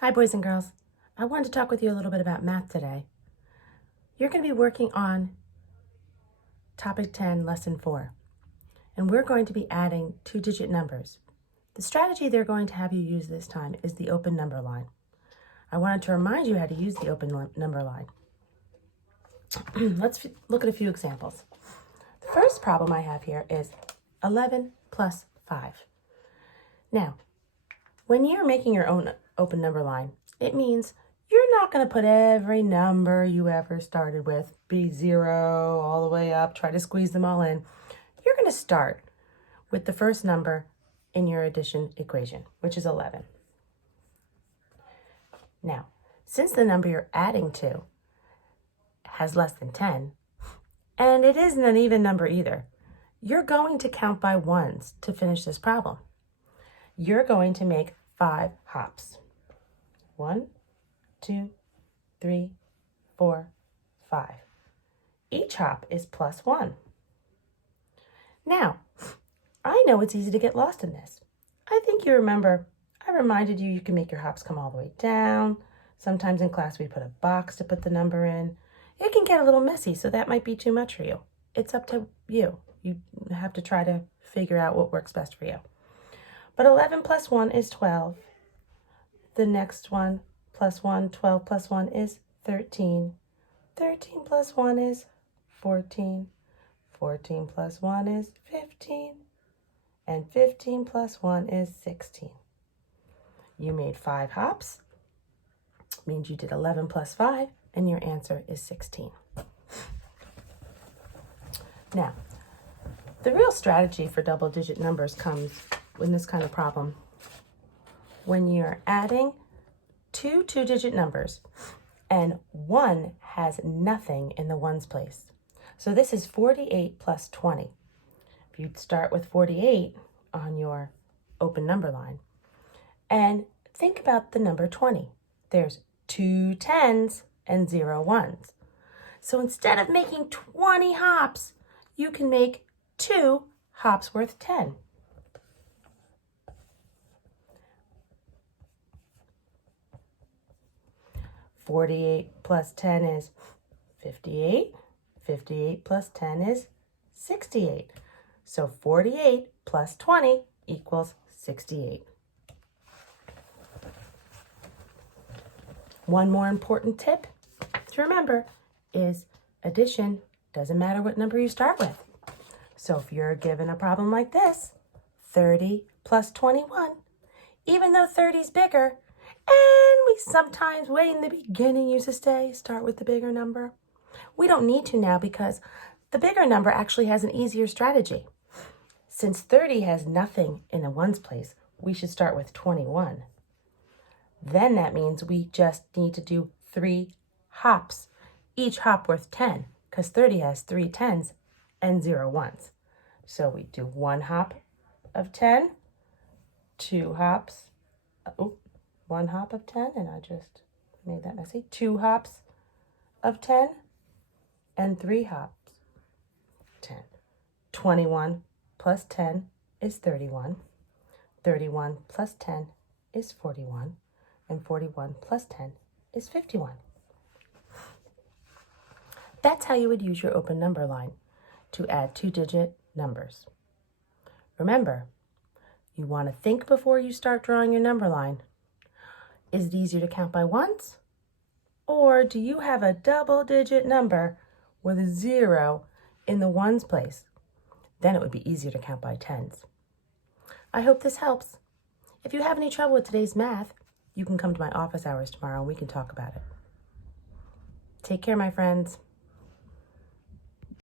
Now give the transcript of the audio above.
Hi, boys and girls. I wanted to talk with you a little bit about math today. You're going to be working on Topic 10, Lesson 4, and we're going to be adding two-digit numbers. The strategy they're going to have you use this time is the open number line. I wanted to remind you how to use the open number line. Let's look at a few examples. The first problem I have here is 11 plus 5. Now, when you're making your own open number line, it means you're not going to put every number you ever started with, be 0 all the way up, try to squeeze them all in. You're going to start with the first number in your addition equation, which is 11. Now, since the number you're adding to has less than 10, and it isn't an even number either, you're going to count by ones to finish this problem. You're going to make 5 hops. 1, 2, 3, 4, 5. Each hop is plus 1. Now, I know it's easy to get lost in this. I think you remember I reminded you can make your hops come all the way down. Sometimes in class we put a box to put the number in. It can get a little messy, so that might be too much for you. It's up to you. You have to try to figure out what works best for you. But 11 plus 1 is 12. The next one, plus 1, 12 plus 1 is 13. 13 plus 1 is 14. 14 plus 1 is 15. And 15 plus 1 is 16. You made 5 hops. Means you did 11 plus 5, and your answer is 16. Now, the real strategy for double-digit numbers comes in this kind of problem when you're adding two two-digit numbers and one has nothing in the ones place. So this is 48 plus 20. If you'd start with 48 on your open number line and think about the number 20. There's 2 10s and 0 1s. So instead of making 20 hops, you can make 2 hops worth 10. "48 plus 10 is 58. 58 plus 10 is 68. So 48 plus 20 equals 68. One more important tip to remember is addition doesn't matter what number you start with. So if you're given a problem like this, 30 plus 21, even though 30 is bigger, and we sometimes way in the beginning used to start with the bigger number, we don't need to now because the bigger number actually has an easier strategy. Since 30 has nothing in the ones place, we should start with 21. Then that means we just need to do 3 hops, each hop worth 10, because 30 has 3 10s and 0 1s. So we do 1 hop of 10, 2 hops, 1 hop of 10, and I just made that messy, 2 hops of 10, and 3 hops, 10. 21 plus 10 is 31. 31 plus 10 is 41. And 41 plus 10 is 51. That's how you would use your open number line to add two-digit numbers. Remember, you want to think before you start drawing your number line. Is it easier to count by ones? Or do you have a double-digit number with a 0 in the ones place? Then it would be easier to count by tens. I hope this helps. If you have any trouble with today's math, you can come to my office hours tomorrow and we can talk about it. Take care, my friends.